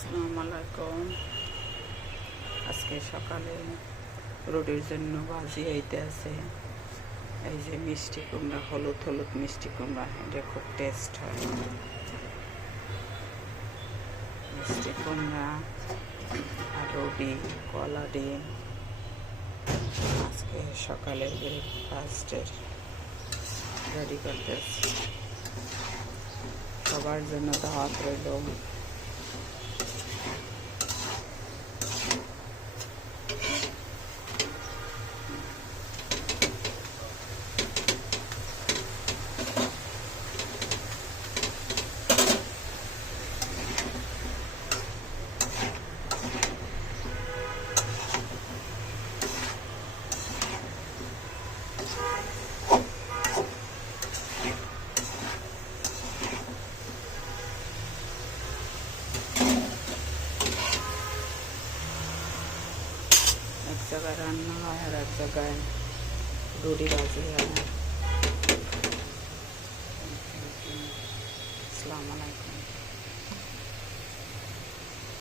আসসালামু আলাইকুম। আজকে সকালে রুটির জন্য ভাজি হইতে আছে। এই যে মিষ্টি কুমড়া, হলুদ হলুদ মিষ্টি কুমড়া, এটা খুব টেস্ট হয়। মিষ্টি কুমড়া আর রুটি, কলা ডিম আজকে সকালে ব্রেকফাস্টের রেডি করতেছি। সবার জন্য দাওয়াত রইল। এক জায়গায় রান্না হয় আর এক জায়গায় রুটি ভাজি হয়। আসসালামু আলাইকুম।